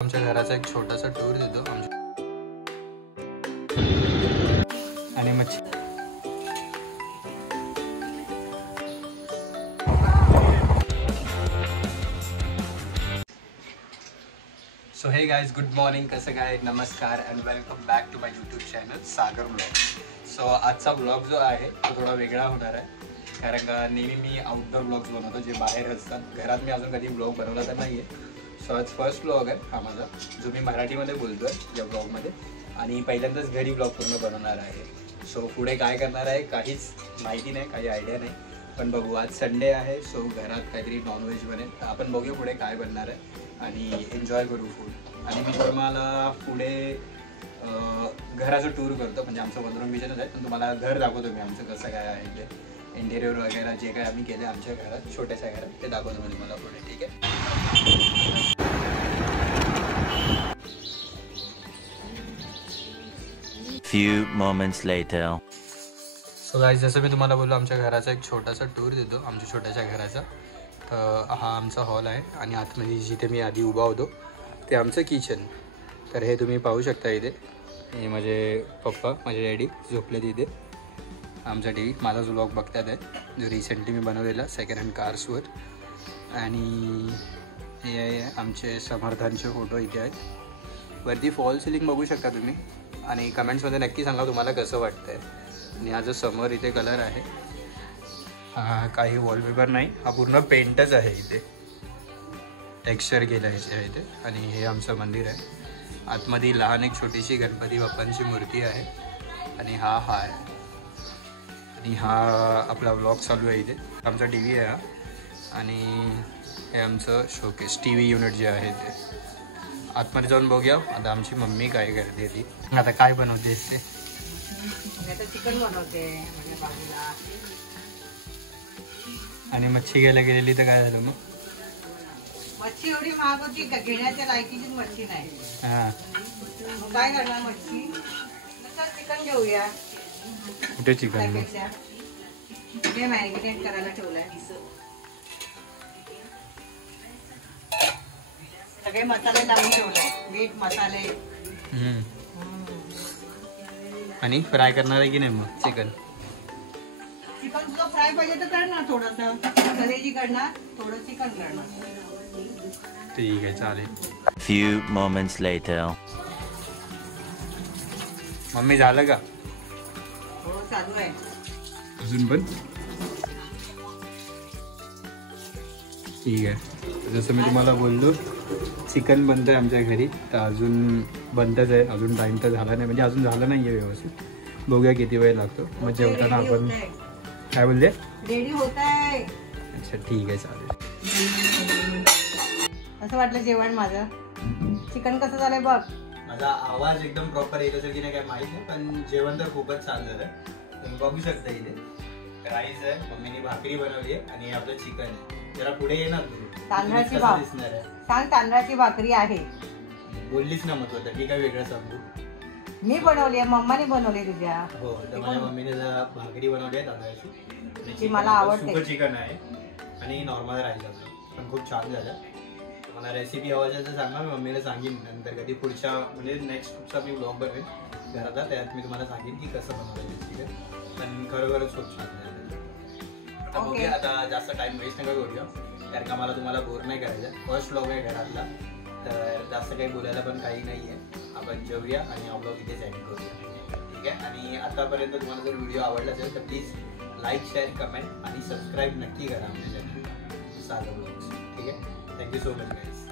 आमच्या घराचा एक छोटासा टूर देतो आणि मच्छी. So hey guys, good morning. कसं काय, नमस्कार and welcome back to my YouTube channel Sagar blog. So आजचा ब्लॉग जो आहे तो थोडा वेगळा होणार आहे, कारण का नेहमी मी आउटडोर ब्लॉग्स बनवतो जे बाहेर असतात. घरात मी अजून कधी ब्लॉग बनवला तर नाही आहे. सो आज फर्स्ट ब्लॉग आहे हा माझा, जो मी मराठीमध्ये बोलतो आहे या ब्लॉगमध्ये, आणि पहिल्यांदाच घरी ब्लॉग पूर्ण बनवणार आहे. सो पुढे काय करणार आहे काहीच माहिती नाही, काही आयडिया नाही, पण बघू. आज संडे आहे, सो घरात काहीतरी नॉनव्हेज बनेल, तर आपण बघूया पुढे काय बनणार आहे आणि एन्जॉय करू फूड. आणि मी तुम्हाला पुढे घराचं टूर करतो, म्हणजे आमचं वनरूम किचनच आहे, पण तुम्हाला घर दाखवतो मी आमचं कसं काय आहे ते, इंटेरियर वगैरे जे काय आम्ही केलं आमच्या घरात, छोट्याशा घरात, ते दाखवतो मी तुम्हाला पुढे. ठीक आहे. Few moments later. So guys, जसं मी तुम्हाला बोललो, आमच्या घराचा एक छोटासा टूर देतो, आमच्या छोट्याशा घराचा. तर हा आमचा हॉल आहे आणि आतमध्ये जिथे मी आधी उभा होतो ते आमचं किचन. तर हे तुम्ही पाहू शकता इथे. हे माझे पप्पा, माझे डॅडी झोपले तिथे. आमचा टी व्ही, माझाच व्लॉग बघतात आहे, जो रिसेंटली मी बनवलेला सेकंड हँड कार्सवर. आणि हे आहे आमचे समर्थांचे फोटो इथे आहेत. वरती फॉल सिलिंग बघू शकता तुम्ही, आणि कमेंट्समध्ये नक्की सांगा तुम्हाला कसं वाटतं आहे. आणि हा जो समोर इथे कलर आहे, हा काही वॉलपेपर नाही, हा पूर्ण पेंटच आहे. इथे टेक्स्चर केलं आहे इथे. आणि हे आमचं मंदिर आहे. आतमध्ये लहान एक छोटीशी गणपती बाप्पांची मूर्ती आहे. आणि हा आहे. आणि हा आपला व्लॉग चालू आहे. इथे आमचा टी व्ही आहे हा. आणि हे आमचं शोकेस टी व्ही युनिट जे आहे ते. आतमध्ये जाऊन बघूया आता आमची मम्मी काय करते ती. आता काय बनवते ते? चिकन बनवते बाजूला. आणि मच्छी घ्यायला गेलेली तर काय झालं मग? मच्छी एवढी महाग होती का, घेण्याच्या लायकीची मच्छी नाही. हां, मग काय करणार मच्छी, चिकन घेऊया. कुठे चिकन मग? ते मॅरिनेट करायला ठेवलंय. सगळे मसाले लावून ठेवले, मीठ मसाले. आणि फ्राय करणार आहे की नाही मग चिकन? चिकन तुला फ्राय पाहिजे तर करणार, थोडंसं कलेजी करणार, थोडं चिकन करणार. ठीक आहे, चालेल. Few moments later. मम्मी झालं का? हो, चालू आहे अजून पण. ठीक आहे. जसं मी तुम्हाला बोललो, चिकन बनतं आहे आमच्या घरी, तर अजून बनतच आहे. अजून टाईम तर झाला नाही, म्हणजे अजून झालं नाही आहे व्यवस्थित. बघूया किती वेळ लागतो. मग जेवताना आपण काय बोलले? रेडी होत आहे. अच्छा, ठीक आहे, चालेल. असं वाटलं जेवण माझं. चिकन कसं झालंय बघ. माझा आवाज एकदम प्रॉपर येत असेल की नाही काय माहिती नाही, पण जेवण तर खूपच छान झालं. तुम्ही बघू शकता इथे राईस आहे, मम्मीने भाकरी बनवली आहे, आणि आपलं चिकन आहे. जरा पुढे येणार तांदळाची भाकरी दिसणार आहे. सांग, तांदळाची भाकरी आहे. बोललीच ना मग तर, मी काय वेगळं सांगू. मी बनवली आहे, मम्माने बनवली तुझ्या. हो, तर माझ्या मम्मीने भाकरी बनवली आहे तांदळाची. ती मला आवडते. सुकं चिकन आहे आणि नॉर्मल राईस आपलं, पण खूप छान झालं. मला रेसिपी हवी असेल तर सांगा, मी मम्मीला सांगेन नंतर कधी पुढच्या, म्हणजे नेक्स्ट पुढचा मी ब्लॉग बनवेन घरातला, त्यात मी तुम्हाला सांगेन की कसं बनवायचं चिकन. पण खरोखरच खूप छान झालं. आता बघूया, आता जास्त टाइम वेस्ट नका करूया, कारण का मला तुम्हाला बोर नाही करायचं. फर्स्ट ब्लॉग आहे घरातला, तर जास्त काही बोलायला पण काही नाही आहे. आपण जेवूया आणि हा ब्लॉग इथेच एंड करूया. ठीक आहे. आणि आतापर्यंत तुम्हाला जर व्हिडिओ आवडला असेल तर प्लीज लाईक, शेअर, कमेंट आणि सबस्क्राईब नक्की करा आमच्या चॅनल सागर ब्लॉग्स. ठीक आहे. Thank you so much guys.